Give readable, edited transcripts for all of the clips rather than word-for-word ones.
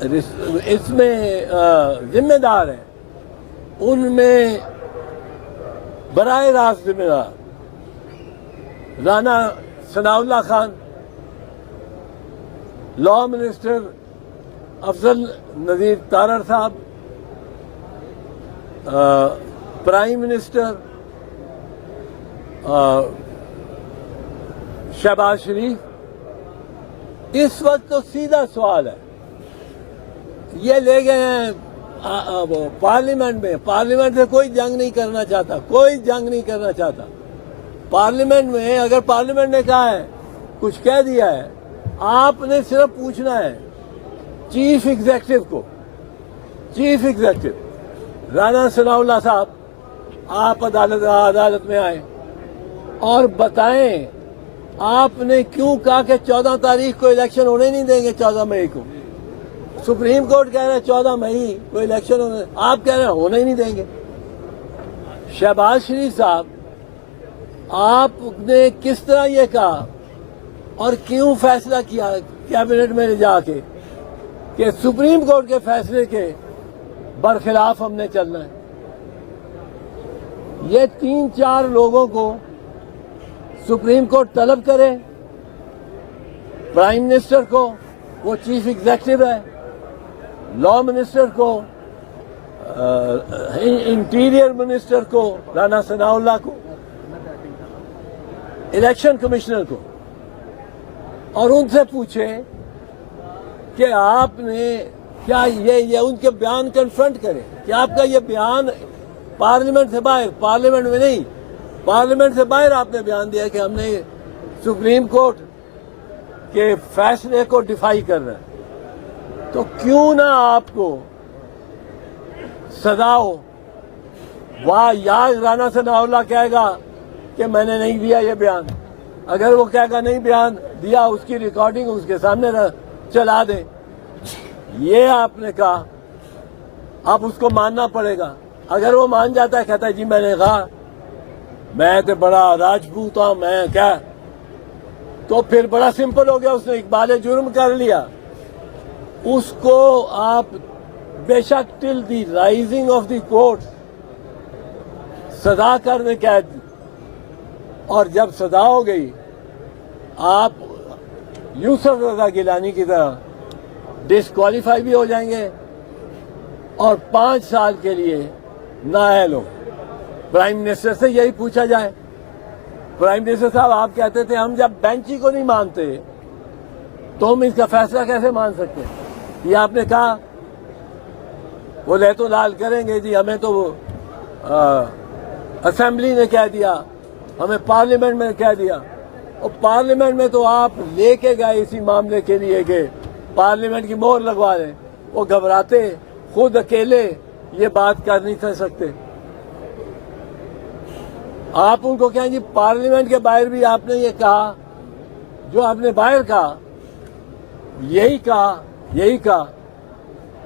اس میں ذمہ دار ہیں، ان میں براہ راست ذمہ دار رانا ثناء اللہ خان، لا منسٹر افضل نذیر تارڑ صاحب، پرائم منسٹر شہباز شریف۔ اس وقت تو سیدھا سوال ہے، یہ لے گئے ہیں پارلیمنٹ میں، پارلیمنٹ سے کوئی جنگ نہیں کرنا چاہتا، کوئی جنگ نہیں کرنا چاہتا۔ پارلیمنٹ میں اگر پارلیمنٹ نے کہا ہے، کچھ کہہ دیا ہے، آپ نے صرف پوچھنا ہے چیف ایگزیکٹو کو، چیف ایگزیکٹو رانا ثناء اللہ صاحب، آپ عدالت میں آئیں اور بتائیں آپ نے کیوں کہا کہ 14 تاریخ کو الیکشن ہونے نہیں دیں گے، 14 مئی کو۔ سپریم کورٹ کہہ رہا ہے 14 مئی کو الیکشن ہونے، آپ کہہ رہے ہیں ہونے ہی نہیں دیں گے۔ شہباز شریف صاحب، آپ نے کس طرح یہ کہا اور کیوں فیصلہ کیا کیبنٹ میں جا کے کہ سپریم کورٹ کے فیصلے کے برخلاف ہم نے چلنا ہے؟ یہ 3-4 لوگوں کو سپریم کورٹ طلب کرے، پرائم منسٹر کو، وہ چیف ایگزیکٹو ہے، لا منسٹر کو، انٹیریئر منسٹر کو رانا ثناء اللہ کو، الیکشن کمشنر کو، اور ان سے پوچھے کہ آپ نے کیا یہ ان کے بیان کنفرنٹ کرے کہ آپ کا یہ بیان پارلیمنٹ سے باہر، پارلیمنٹ میں نہیں، پارلیمنٹ سے باہر آپ نے بیان دیا کہ ہم نے سپریم کورٹ کے فیصلے کو ڈیفائی کرنا ہے، تو کیوں نہ آپ کو سزا ہو؟ واہ، یا رانا ثناء اللہ کہے گا کہ میں نے نہیں دیا یہ بیان، اگر وہ کہے گا نہیں بیان دیا، اس کی ریکارڈنگ اس کے سامنے چلا دیں۔ یہ آپ نے کہا، اب اس کو ماننا پڑے گا۔ اگر وہ مان جاتا ہے، کہتا ہے جی میں نے کہا، میں تو بڑا راجپوت ہوں، میں کیا، تو پھر بڑا سمپل ہو گیا، اس نے اقبال جرم کر لیا۔ اس کو آپ بے شک ٹل دی رائزنگ آف دی کورٹ سزا کرنے قید، اور جب سزا ہو گئی آپ یوسف رضا گیلانی کی طرح ڈسکوالیفائی بھی ہو جائیں گے اور 5 سال کے لیے نااہل ہو۔ پرائم منسٹر سے یہی پوچھا جائے، پرائم منسٹر صاحب آپ کہتے تھے ہم جب بینچ ہی کو نہیں مانتے تو ہم اس کا فیصلہ کیسے مان سکتے ہیں؟ یہ آپ نے کہا وہ لہت و لال کریں گے، جی ہمیں تو اسمبلی نے کہہ دیا، ہمیں پارلیمنٹ میں کہہ دیا، اور پارلیمنٹ میں تو آپ لے کے گئے اسی معاملے کے لیے کہ پارلیمنٹ کی مہر لگوا دیں، وہ گھبراتے، خود اکیلے یہ بات کر نہیں سکتے۔ آپ ان کو کہیں جی پارلیمنٹ کے باہر بھی آپ نے یہ کہا، جو آپ نے باہر کہا یہی کہا،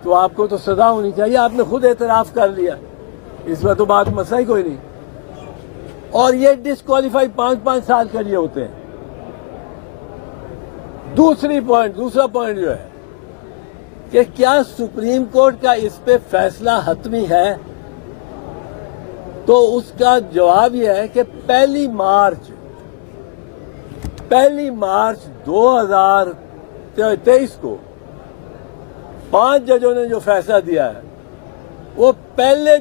تو آپ کو تو سزا ہونی چاہیے، آپ نے خود اعتراف کر لیا، اس میں تو بات مسئلہ ہی کوئی نہیں۔ اور یہ ڈسکوالیفائی 5 سال کے لیے ہوتے ہیں۔ دوسرا پوائنٹ جو ہے کہ کیا سپریم کورٹ کا اس پہ فیصلہ حتمی ہے؟ تو اس کا جواب یہ ہے کہ 1 مارچ 2023 کو 5 ججوں نے جو فیصلہ دیا ہے وہ پہلے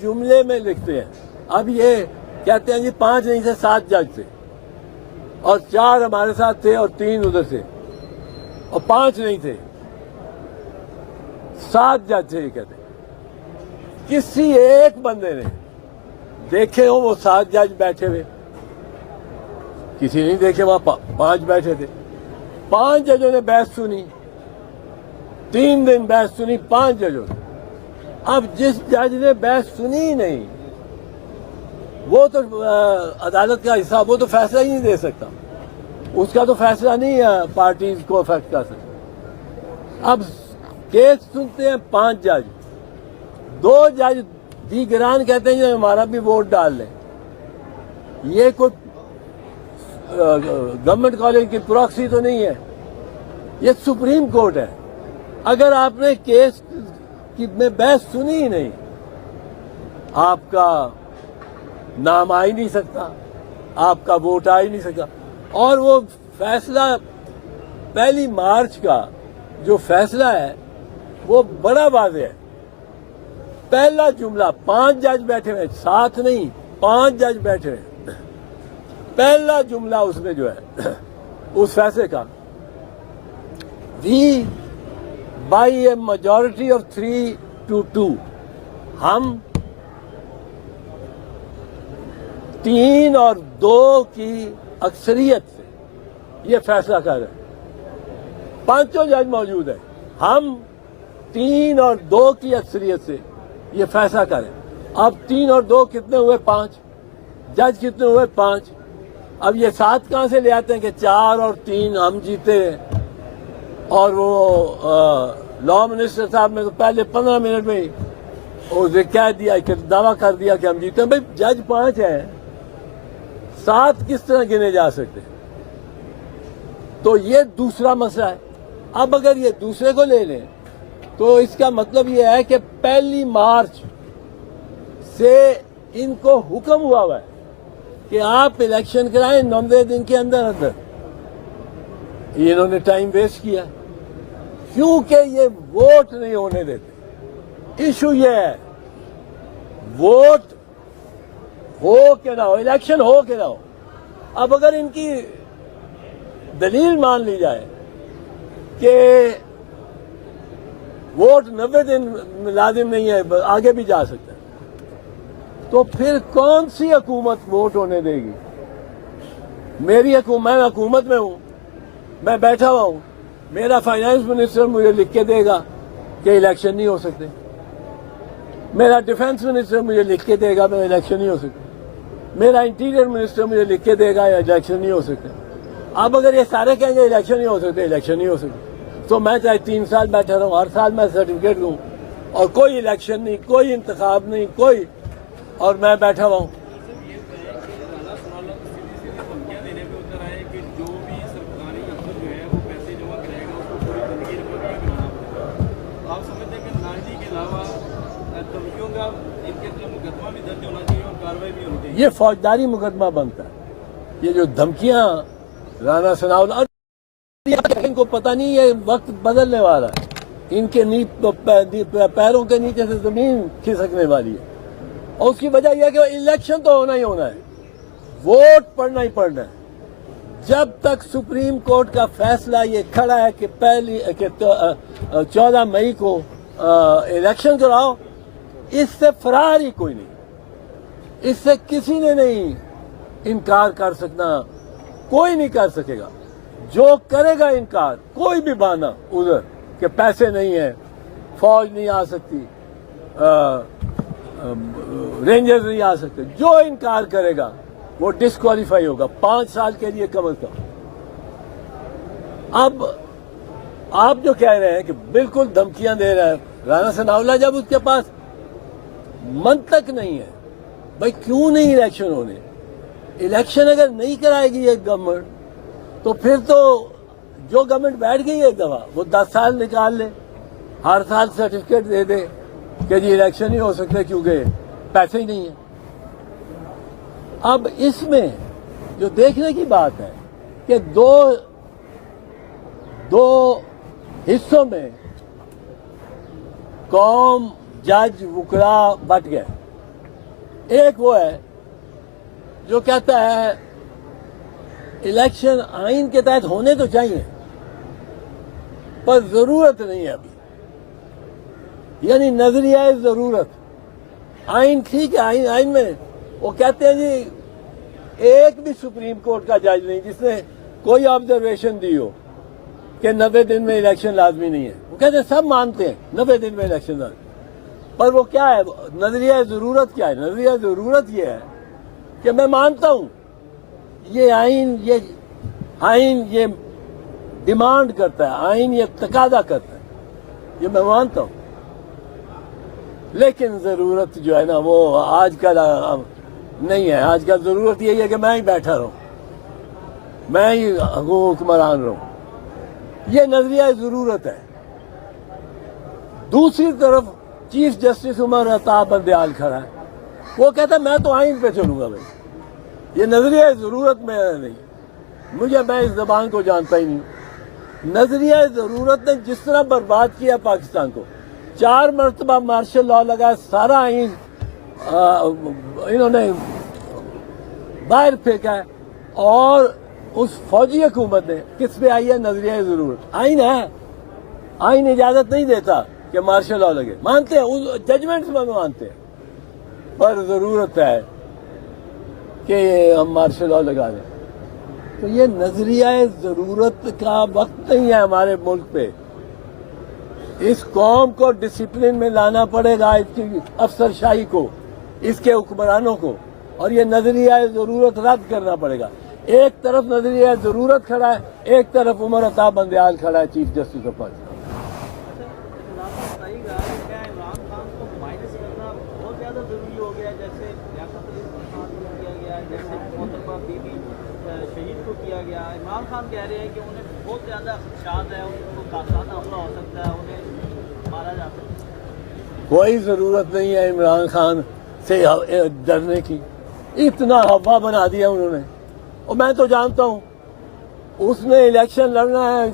جملے میں لکھتے ہیں۔ اب یہ کہتے ہیں جی 5 نہیں تھے، 7 جج تھے، اور 4 ہمارے ساتھ تھے اور 3 ادھر سے، اور 5 نہیں تھے، 7 جج تھے۔ یہ کہتے ہیں کسی ایک بندے نے دیکھے ہو وہ 7 جج بیٹھے ہوئے؟ کسی نہیں دیکھے، وہاں 5 بیٹھے تھے۔ 5 ججوں نے بحث سنی، 3 دن بحث سنی 5 ججوں نے۔ اب جس جج نے بحث سنی ہی نہیں، وہ تو عدالت کا حصہ، وہ تو فیصلہ ہی نہیں دے سکتا، اس کا تو فیصلہ نہیں پارٹیز کو افیکٹ کر سکتا۔ اب کیس سنتے ہیں 5 جج، 2 جج دیگران کہتے ہیں ہمارا بھی ووٹ ڈال لیں۔ یہ کوئی گورنمنٹ کالج کی پراکسی تو نہیں ہے، یہ سپریم کورٹ ہے۔ اگر آپ نے کیس کی میں بحث سنی ہی نہیں، آپ کا نام آ ہی نہیں سکتا، آپ کا ووٹ آ ہی نہیں سکتا۔ اور وہ فیصلہ 1 مارچ کا جو فیصلہ ہے وہ بڑا واضح ہے۔ پہلا جملہ 5 جج بیٹھے ہوئے، 7 نہیں 5 جج بیٹھے ہوئے، پہلا جملہ اس میں جو ہے اس فیصلے کا، we by a majority of 3 to 2 ہم 3 اور 2 کی اکثریت سے یہ فیصلہ کر رہے ہیں، 5 جج موجود ہیں، ہم 3 اور 2 کی اکثریت سے یہ فیصلہ کریں۔ اب 3 اور 2 کتنے ہوئے؟ 5 جج کتنے ہوئے؟ 5۔ اب یہ 7 کہاں سے لے آتے ہیں کہ 4 اور 3 ہم جیتے؟ اور وہ لا منسٹر صاحب نے تو پہلے 15 منٹ میں ہی کہہ دیا کہ دعویٰ کر دیا کہ ہم جیتے ہیں۔ بھائی جج 5 ہیں، 7 کس طرح گنے جا سکتے؟ تو یہ دوسرا مسئلہ ہے۔ اب اگر یہ دوسرے کو لے لیں تو اس کا مطلب یہ ہے کہ 1 مارچ سے ان کو حکم ہوا ہے کہ آپ الیکشن کرائیں 90 دن کے اندر اندر۔ انہوں نے ٹائم ویسٹ کیا کیونکہ یہ ووٹ نہیں ہونے دیتے۔ ایشو یہ ہے ووٹ ہو کہ نہ ہو، الیکشن ہو کہ نہ ہو۔ اب اگر ان کی دلیل مان لی جائے کہ ووٹ 90 دن لازم نہیں ہے، آگے بھی جا سکتا ہے، تو پھر کون سی حکومت ووٹ ہونے دے گی؟ میں حکومت میں ہوں، میں بیٹھا ہوا ہوں، میرا فائنانس منسٹر مجھے لکھ کے دے گا کہ الیکشن نہیں ہو سکتے، میرا ڈیفنس منسٹر مجھے لکھ کے دے گا میں الیکشن نہیں ہو سکتا، میرا انٹیریئر منسٹر مجھے لکھ کے دے گا الیکشن نہیں ہو سکتے۔ اب اگر یہ سارے کہیں گے الیکشن نہیں ہو سکتے، الیکشن نہیں ہو سکتے، تو میں چاہے 3 سال بیٹھا رہوں، ہر سال میں سرٹیفکیٹ دوں اور کوئی الیکشن نہیں، کوئی انتخاب نہیں، کوئی، اور میں بیٹھا ہوا ہوں۔ یہ فوجداری مقدمہ بنتا ہے، یہ جو دھمکیاں رانا ثناءاللہ، ان کو پتہ نہیں یہ وقت بدلنے والا ہے، ان کے پیروں کے نیچے سے زمین کھسکنے والی ہے، اور اس کی وجہ یہ ہے کہ الیکشن تو ہونا ہی ہونا ہے، ووٹ پڑنا ہی پڑنا ہے۔ جب تک سپریم کورٹ کا فیصلہ یہ کھڑا ہے کہ 14 مئی کو الیکشن کراؤ، اس سے فرار ہی کوئی نہیں، اس سے کسی نے نہیں انکار کر سکنا، کوئی نہیں کر سکے گا۔ جو کرے گا انکار، کوئی بھی بہانہ ادھر کہ پیسے نہیں ہیں، فوج نہیں آ سکتی، رینجرز نہیں آ سکتے، جو انکار کرے گا وہ ڈسکوالیفائی ہوگا 5 سال کے لیے کم از کم۔ اب آپ جو کہہ رہے ہیں کہ بالکل دھمکیاں دے رہا ہے رانا ثناءاللہ، جب اس کے پاس منطق نہیں ہے، بھائی کیوں نہیں الیکشن ہونے؟ الیکشن اگر نہیں کرائے گی یہ گورنمنٹ تو پھر تو جو گورنمنٹ بیٹھ گئی ایک دفعہ وہ 10 سال نکال لے، ہر سال سرٹیفکیٹ دے دے کہ جی الیکشن نہیں ہو سکتے کیونکہ پیسے ہی نہیں ہیں۔ اب اس میں جو دیکھنے کی بات ہے کہ دو حصوں میں قوم، جج، وکلا بٹ گئے۔ ایک وہ ہے جو کہتا ہے الیکشن آئین کے تحت ہونے تو چاہیے پر ضرورت نہیں ہے ابھی، یعنی نظریہ ضرورت۔ آئین ٹھیک ہے، آئین میں وہ کہتے ہیں جی ایک بھی سپریم کورٹ کا جج نہیں جس نے کوئی آبزرویشن دی ہو کہ 90 دن میں الیکشن لازمی نہیں ہے۔ وہ کہتے ہیں سب مانتے ہیں 90 دن میں الیکشن لازمی، پر وہ کیا ہے نظریہ ضرورت؟ کیا ہے نظریہ ضرورت؟ یہ ہے کہ میں مانتا ہوں یہ آئین یہ ڈیمانڈ کرتا ہے، آئین یہ تقاضا کرتا ہے، یہ میں مانتا ہوں، لیکن ضرورت جو ہے نا وہ آج کل نہیں ہے۔ آج کل ضرورت یہی ہے کہ میں ہی بیٹھا رہوں، میں ہی حکمران رہوں، یہ نظریہ ضرورت ہے۔ دوسری طرف چیف جسٹس عمر عطا بندیال کھڑا ہے، وہ کہتا ہے میں تو آئین پہ چلوں گا بھائی، یہ نظریہ ضرورت میں نہیں، میں اس زبان کو جانتا ہی نہیں۔ نظریہ ضرورت نے جس طرح برباد کیا پاکستان کو، 4 مرتبہ مارشل لا لگا، سارا آئین انہوں نے باہر پھینکا ہے، اور اس فوجی حکومت نے کس پہ آئی ہے؟ نظریہ ضرورت۔ آئین ہے، آئین اجازت نہیں دیتا کہ مارشل لا لگے، مانتے ہیں ججمنٹس میں مانتے ہیں، پر ضرورت ہے کہ ہم مارشل لا لگا دیں۔ تو یہ نظریہ ضرورت کا وقت نہیں ہے ہمارے ملک پہ۔ اس قوم کو ڈسپلن میں لانا پڑے گا، اس کی افسر شاہی کو، اس کے حکمرانوں کو، اور یہ نظریہ ضرورت رد کرنا پڑے گا۔ ایک طرف نظریہ ضرورت کھڑا ہے، ایک طرف عمر عطا بندیال کھڑا ہے چیف جسٹس آف پاکستان۔ شہید کو کیا گیا، عمران خان کہہ رہے ہیں کہ انہیں بہت زیادہ خدشات ہے، ان کو قاصدانہ حملہ ہو سکتا ہے، انہیں مارا جا سکتا ہے۔ کوئی ضرورت نہیں ہے عمران خان سے ڈرنے کی، اتنا ہوا بنا دیا انہوں نے، اور میں تو جانتا ہوں اس نے الیکشن لڑنا ہے،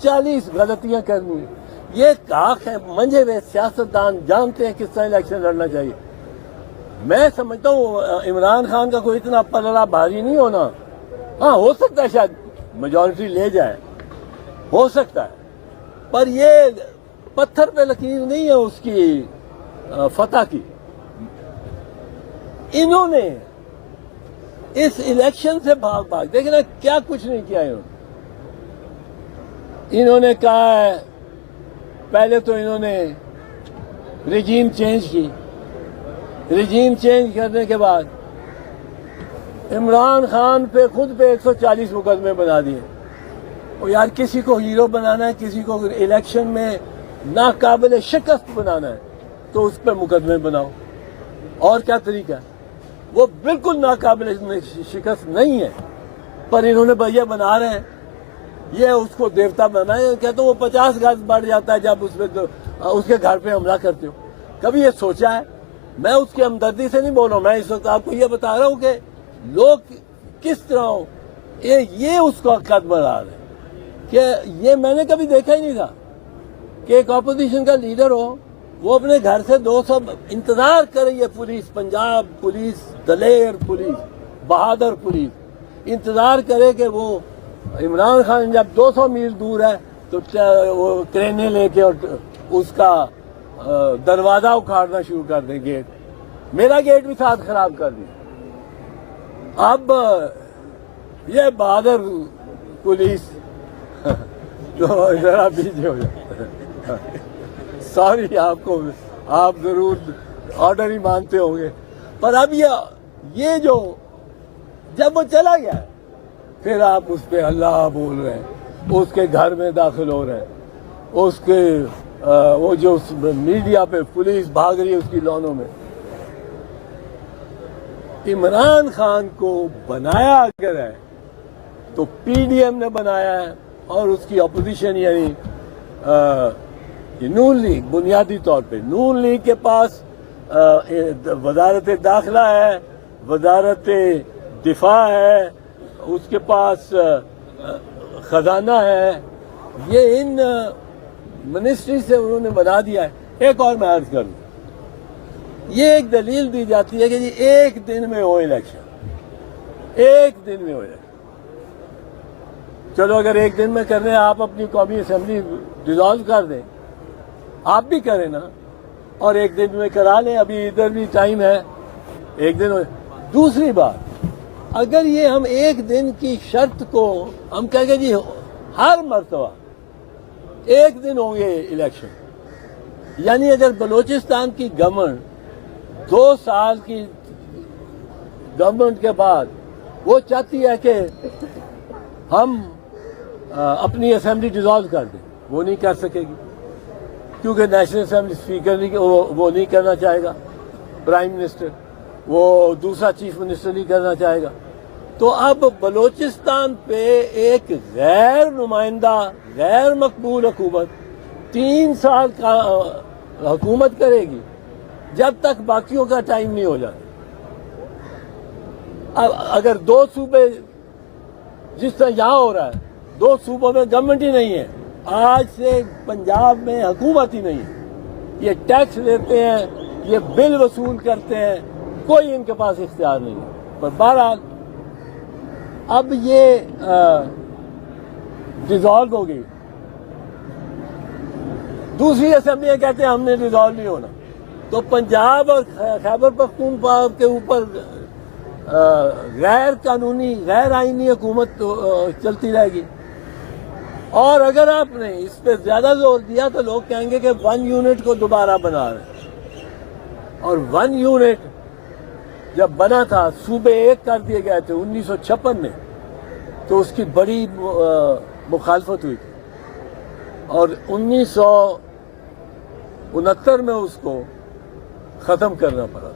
40 غلطیاں کرنی ہیں۔ یہ کاک ہے، منجھے ہوئے سیاستدان جانتے ہیں کس طرح الیکشن لڑنا چاہیے۔ میں سمجھتا ہوں عمران خان کا کوئی اتنا پلڑا بھاری نہیں ہونا، ہاں ہو سکتا ہے شاید میجورٹی لے جائے، ہو سکتا ہے، پر یہ پتھر پہ لکیر نہیں ہے اس کی فتح کی۔ انہوں نے اس الیکشن سے بھاگ دیکھیں نا کیا کچھ نہیں کیا انہوں نے کہا ہے، پہلے تو انہوں نے رجیم چینج کی، رجیم چینج کرنے کے بعد عمران خان پہ خود پہ 140 مقدمے بنا دیے۔ اور یار کسی کو ہیرو بنانا ہے، کسی کو الیکشن میں ناقابل شکست بنانا ہے تو اس پہ مقدمے بناؤ، اور کیا طریقہ ہے؟ وہ بالکل ناقابل شکست نہیں ہے، پر انہوں نے بھیا بنا رہے ہیں، یہ اس کو دیوتا بنایا، کہتے ہیں وہ 50 گز بڑھ جاتا ہے جب اس کے گھر پہ حملہ کرتے ہو۔ کبھی یہ سوچا ہے؟ میں اس کی ہمدردی سے نہیں بول رہا ہوں، میں اس وقت آپ کو یہ بتا رہا ہوں کہ لوگ کس طرح ہو، یہ اس کا قد بڑھا رہے ہیں کہ یہ میں نے کبھی دیکھا ہی نہیں تھا کہ ایک اپوزیشن کا لیڈر ہو، وہ اپنے گھر سے 200 انتظار کرے، یہ پولیس، پنجاب پولیس، دلیر پولیس، بہادر پولیس انتظار کرے کہ وہ عمران خان جب 200 میل دور ہے تو وہ کرینے لے کے اور اس کا دروازہ اکھاڑنا شروع کر دیں، گیٹ، میرا گیٹ بھی ساتھ خراب کر دیا۔ اب یہ بہادر پولیس جو ذرا پیچھے ہو جائے، سوری آپ ضرور آرڈر ہی مانتے ہوں گے، پر اب یہ جو جب وہ چلا گیا پھر آپ اس پہ اللہ بول رہے ہیں، اس کے گھر میں داخل ہو رہے ہیں، اس کے وہ جو میڈیا پہ پولیس بھاگ رہی ہے اس کی لونوں میں۔ عمران خان کو بنایا اگر ہے تو پی ڈی ایم نے بنایا ہے، اور اس کی اپوزیشن یعنی نون لیگ، بنیادی طور پہ نون لیگ کے پاس وزارت داخلہ ہے، وزارت دفاع ہے، اس کے پاس خزانہ ہے، یہ ان منسٹری سے انہوں نے بنا دیا ہے۔ ایک اور میں عرض کروں، یہ ایک دلیل دی جاتی ہے کہ جی ایک دن میں ہو الیکشن، ایک دن میں ہو الیکشن۔ چلو اگر ایک دن میں کرنے آپ اپنی قومی اسمبلی ڈیزالو کر دیں، آپ بھی کریں نا، اور ایک دن میں کرا لیں، ابھی ادھر بھی ٹائم ہے، ایک دن۔ دوسری بات، اگر یہ ہم ایک دن کی شرط کو ہم کہیں گے جی ہر مرتبہ ایک دن ہوں گے الیکشن، یعنی اگر بلوچستان کی گورنمنٹ 2 سال کی گورنمنٹ کے بعد وہ چاہتی ہے کہ ہم اپنی اسمبلی ڈیزالو کر دیں، وہ نہیں کر سکے گی، کیونکہ نیشنل اسمبلی اسپیکر وہ نہیں کرنا چاہے گا، پرائم منسٹر وہ دوسرا چیف منسٹر نہیں کرنا چاہے گا۔ تو اب بلوچستان پہ ایک غیر نمائندہ، غیر مقبول حکومت 3 سال کا حکومت کرے گی جب تک باقیوں کا ٹائم نہیں ہو جاتا. اب اگر دو صوبے جس طرح یہاں ہو رہا ہے، دو صوبوں میں گورنمنٹ ہی نہیں ہے، آج سے پنجاب میں حکومت ہی نہیں ہے، یہ ٹیکس لیتے ہیں، یہ بل وصول کرتے ہیں، کوئی ان کے پاس اختیار نہیں ہے. پر بہرحال اب یہ ڈیزالو ہو گئی. دوسری اسمبلیاں کہتے ہیں ہم نے ڈیزالو نہیں ہونا، تو پنجاب اور خیبر پختونخوا کے اوپر غیر قانونی غیر آئینی حکومت چلتی رہے گی. اور اگر آپ نے اس پہ زیادہ زور دیا تو لوگ کہیں گے کہ 1 یونٹ کو دوبارہ بنا رہے ہیں. اور 1 یونٹ جب بنا تھا، صوبے ایک کر دیے گئے تھے 1956 میں، تو اس کی بڑی مخالفت ہوئی تھی، اور 1969 میں اس کو ختم کرنا پڑا.